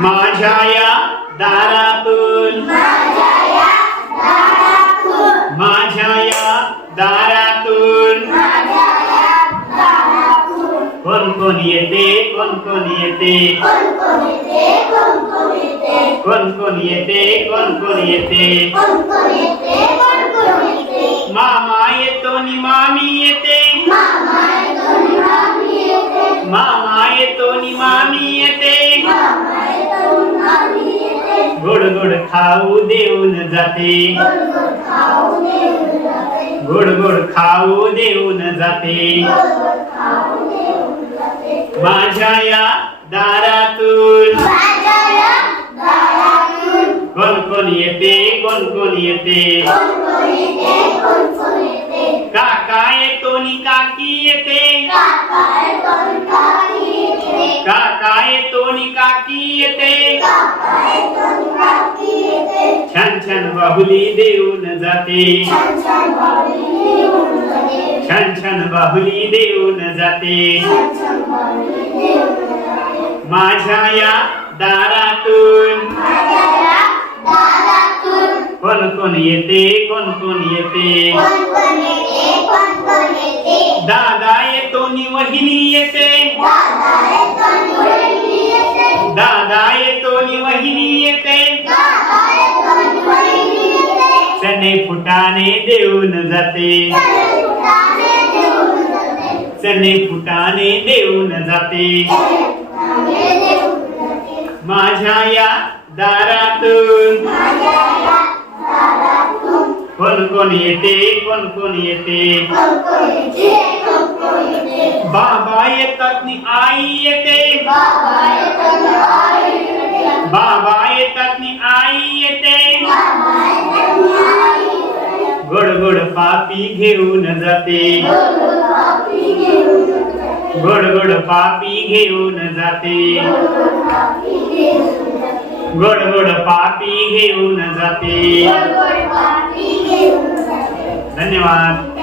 माझ्या या दारातून माझ्या या दारातून कोण कोण येते कोण कोण येते कोण कोण येते कोण कोण येते मामा येतो नि मामी येते मामा येतो गोड गोड खाऊ देऊन जाते. गोड गोड खाऊ देऊन जाते. माझ्या या दारातून. कोण कोण येते कोण कोण येते. काका येतो नि काकी येते. काका येतो नि काकी येते. छान छान बाहुली देऊन जाते. छान छान बाहुली देऊन जाते. माझ्या या दारातून. कोण कोण येते कोण कोण येते. दादा येतो नि वहिनी येते. चणे फुटाने देऊन जाते. चणे फुटाने देऊन जाते. माझ्या या दारातून. कोण कोण येते कोण कोण येते. बाबा येतात आई येते. पापी घेऊन जाते. गोड गोड पापी घेऊन जाते. गोड गोड पापी घेऊन जाते. धन्यवाद.